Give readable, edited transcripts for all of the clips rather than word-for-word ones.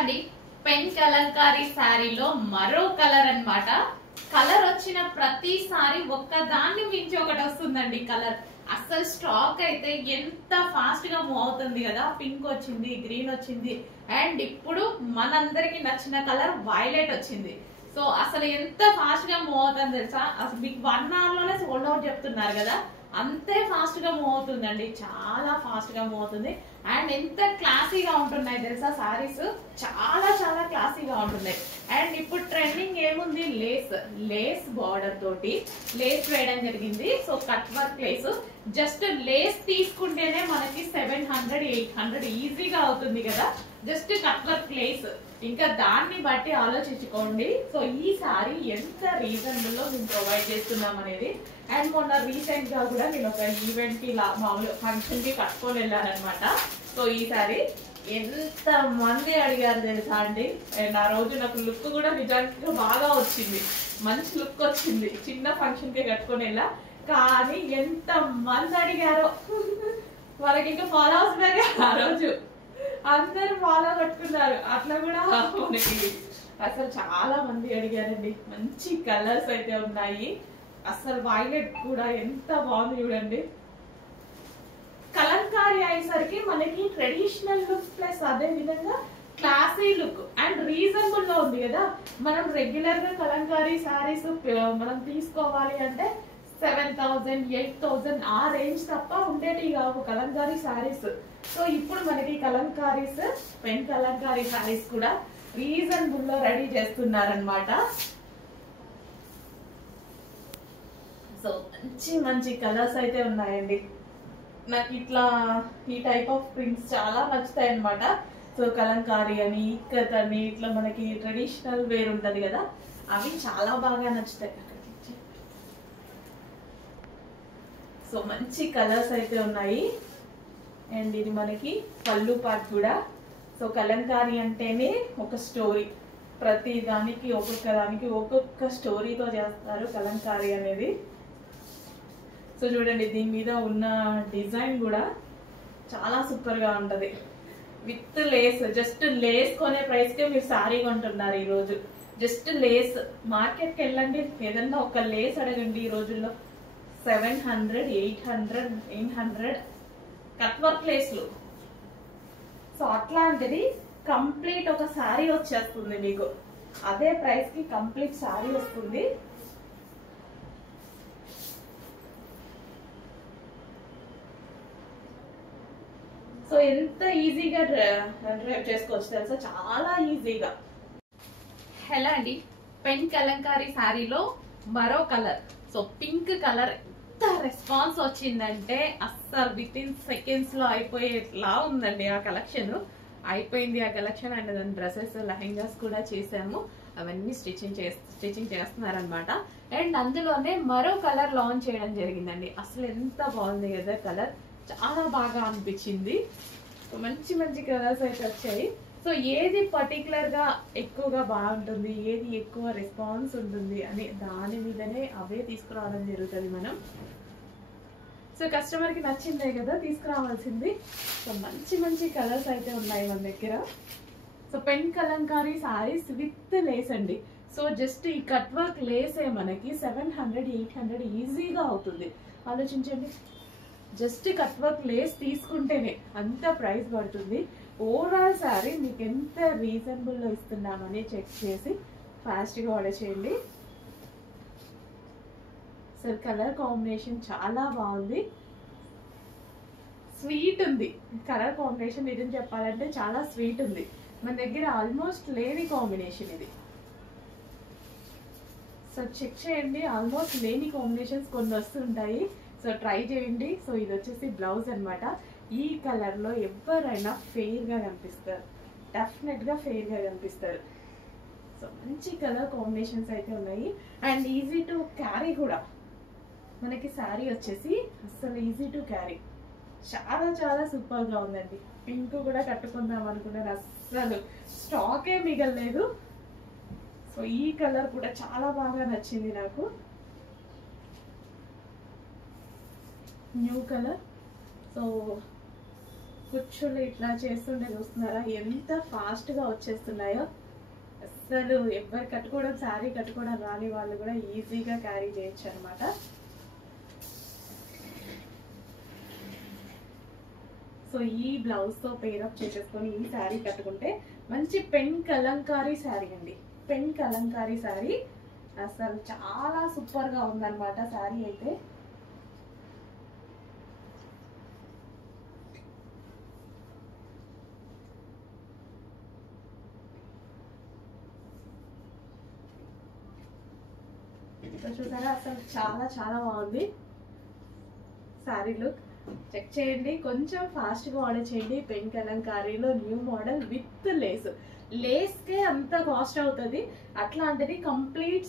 అండి పెన్ కలంకారీ శారీలో మరో కలర్ అన్నమాట. కలర్ వచ్చిన ప్రతిసారి ఒక్కదాన్ని మించి ఒకటి వస్తుందండి. కలర్ అసలు స్టాక్ అయితే ఎంత ఫాస్ట్ గా మూవ్ అవుతుంది కదా. పింక్ వచ్చింది, గ్రీన్ వచ్చింది, అండ్ ఇప్పుడు మనందరికి నచ్చిన కలర్ వైలెట్ వచ్చింది. సో అసలు ఎంత ఫాస్ట్ గా మూవ్ అవుతుంది తెలుసా. అసలు మీకు 1 hour లోనే సోల్డ్ అవుట్ చెప్తున్నారు కదా, అంతే ఫాస్ట్ గా మూవ్ అవుతుందండి. చాలా ఫాస్ట్ గా మూవ్ అవుతుంది. అండ్ ఎంత క్లాసీగా ఉంటున్నాయి తెలుసా సారీస్, చాలా చాలా క్లాసీగా ఉంటున్నాయి. అండ్ ఇప్పుడు ట్రెండింగ్ ఏముంది, లేస్ బార్డర్ తోటి లేస్ వేయడం జరిగింది. So cut work lace, just lace తీసుకుంటేనే మనకి 700 800 ఈజీగా అవుతుంది కదా. జస్ట్ కట్ వర్క్ లేస్, ఇంకా దాన్ని బట్టి ఆలోచించుకోండి. సో ఈ సారీ ఎంత రీజనబుల్ లో మేము ప్రొవైడ్ చేస్తున్నాం అనేది. అండ్ మొన్న రీసెంట్ గా కూడా నేను ఒక ఈవెంట్ కి మామూలు ఫంక్షన్ కి కట్టుకొని వెళ్ళానమాట. సో ఈ సారీ ఎంత మంది అడిగారు తెలుసా అండి. అండ్ ఆ రోజు నాకు లుక్ కూడా నిజానికి బాగా వచ్చింది, మంచి లుక్ వచ్చింది. చిన్న ఫంక్షన్ కి కట్టుకొని వెళ్ళా, కానీ ఎంత మంది అడిగారో. వాళ్ళకి ఇంకా ఫాలోవర్స్ పెరిగారు ఆ రోజు, అందరు ఫాలో కట్టుకున్నారు. అట్లా కూడా మనకి అసలు చాలా మంది అడిగారండి. మంచి కలర్స్ అయితే ఉన్నాయి. అసలు వైలెట్ కూడా ఎంత బాగుంది చూడండి. కలంకారీ అయ్యేసరికి మనకి ట్రెడిషనల్ లుక్ ప్లస్ అదే విధంగా క్లాసీ లుక్ అండ్ రీజనబుల్ లో ఉంది కదా. మనం రెగ్యులర్ గా కలంకారీ సారీస్ మనం తీసుకోవాలి అంటే 7000 8000 ఆ రేంజ్ తప్ప ఉండేటి కావు కలంకారీ సారీస్. సో ఇప్పుడు మనకి కలంకారీస్, పెన్ కలంకారీ సారీస్ కూడా రీజనబుల్ లో రెడీ చేస్తున్నారనమాట. సో మంచి మంచి కలర్స్ అయితే ఉన్నాయండి. నాకు ఇట్లా ఈ టైప్ ఆఫ్ ప్రింట్స్ చాలా నచ్చుతాయి అనమాట. సో కలంకారీ అని, ఇక్కత్ అని, ఇట్లా మనకి ట్రెడిషనల్ వేర్ ఉంటది కదా, అవి చాలా బాగా నచ్చుతాయి. సో మంచి కలర్స్ అయితే ఉన్నాయి. అండ్ ఇది మనకి పళ్ళు పార్ట్ కూడా. సో కలంకారీ అంటేనే ఒక స్టోరీ, ప్రతి దానికి ఒక్కొక్క స్టోరీతో చేస్తారు కలంకారీ అనేది. సో చూడండి, దీని మీద ఉన్న డిజైన్ కూడా చాలా సూపర్ గా ఉంటది. విత్ లేస్, జస్ట్ లేస్ కొనే ప్రైస్ కే మీరు సారీ కొంటున్నారు ఈ రోజు. జస్ట్ లేస్ మార్కెట్ కి వెళ్ళండి, ఏదన్నా ఒక లేస్ అడగండి ఈ రోజుల్లో 700 800 900 కట్ వర్క్ లేస్లు. సో అట్లాంటిది కంప్లీట్ ఒక సారీ వచ్చేస్తుంది మీకు. అదే ప్రైస్ కి కంప్లీట్ సారీ వస్తుంది. సో ఎంత ఈజీగా డ్రైవ్ చేసుకోవచ్చు తెలుసా, చాలా ఈజీగా. హలో అండి, పెన్ కలంకారీ సారీలో మరో కలర్. సో పింక్ కలర్ ఎంత రెస్పాన్స్ వచ్చిందంటే అస్సలు విత్ ఇన్ సెకండ్స్ లో అయిపోయేలా ఉందండి ఆ కలెక్షన్. అయిపోయింది ఆ కలెక్షన్. అండ్ దాని డ్రెస్సెస్, లెహెంగాస్ కూడా చేసాము. అవన్నీ స్టిచ్చింగ్ చేస్తున్నారనమాట. అండ్ అందులోనే మరో కలర్ లాంచ్ చేయడం జరిగిందండి. అసలు ఎంత బాగుంది కదా కలర్, చాలా బాగా అనిపించింది. మంచి మంచి కలర్స్ అయితే వచ్చాయి. సో ఏది పర్టికులర్ గా ఎక్కువగా బాగుంటుంది, ఏది ఎక్కువ రెస్పాన్స్ ఉంటుంది అని దాని మీదనే అవే తీసుకురావడం జరుగుతుంది మనం. సో కస్టమర్ కి నచ్చిందే కదా తీసుకురావాల్సింది. సో మంచి మంచి కలర్స్ అయితే ఉన్నాయి మన దగ్గర. So pen Kalamkari saris with lace అండి. సో జస్ట్ ఈ కట్ వర్క్ లేసే మనకి 700 800 ఈజీగా అవుతుంది. ఆలోచించండి, జస్ట్ కట్ వర్క్ లేస్ తీసుకుంటేనే అంత ప్రైస్ పడుతుంది. ఓవరాల్ సారీ మీకు ఎంత రీజనబుల్ లో ఇస్తున్నామని చెక్ చేసి ఫాస్ట్ గా ఆర్డర్ చేయండి. సో కలర్ కాంబినేషన్ చాలా బాగుంది, స్వీట్ ఉంది. కలర్ కాంబినేషన్ నిజం చెప్పాలంటే చాలా స్వీట్ ఉంది. మన దగ్గర ఆల్మోస్ట్ లేని కాంబినేషన్ ఇది. సో చెక్ చేయండి, ఆల్మోస్ట్ లేని కాంబినేషన్స్ కొన్ని వస్తుంటాయి. సో ట్రై చేయండి. సో ఇది వచ్చేసి బ్లౌజ్ అనమాట. ఈ కలర్ లో ఎవరైనా ఫెయిర్ గా కనిపిస్తారు, డెఫినెట్ గా ఫెయిర్ గా కనిపిస్తారు. సో మంచి కలర్ కాంబినేషన్స్ అయితే ఉన్నాయి. అండ్ ఈజీ టు క్యారీ కూడా. మనకి శారీ వచ్చేసి అసలు ఈజీ టు క్యారీ, చాలా చాలా సూపర్ గా ఉందండి. పింక్ కూడా కట్టుకుందాం అనుకున్నాను, అస్సలు స్టాకే మిగలలేదు. సో ఈ కలర్ కూడా చాలా బాగా నచ్చింది నాకు, న్యూ కలర్. సో కుచ్చులు ఇట్లా చేస్తుంటే చూస్తున్నారా ఎంత ఫాస్ట్ గా వచ్చేస్తున్నాయో. అసలు ఎవరు కట్టుకోవడం, శారీ కట్టుకోవడం రాని వాళ్ళు కూడా ఈజీగా క్యారీ చేయొచ్చు అనమాట. సో ఈ బ్లౌజ్ తో పేరప్ చేసేసుకొని ఈ శారీ కట్టుకుంటే మంచి పెన్ కలంకారీ శారీ అండి. పెన్ కలంకారీ శారీ అసలు చాలా సూపర్ గా ఉందన్నమాట శారీ అయితే. చూసారా అసలు చాలా చాలా బాగుంది శారీ లుక్. చెక్ చేయండి, కొంచెం ఫాస్ట్ గా ఆర్డర్ చేయండి. పెన్ కలంకారీలో new model with lace. Lace కే అంత కాస్ట్ అవుతుంది, అట్లాంటిది కంప్లీట్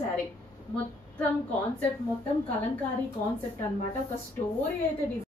శారీ మొత్తం కాన్సెప్ట్, మొత్తం కలంకారీ కాన్సెప్ట్ అన్నమాట. ఒక స్టోరీ అయితే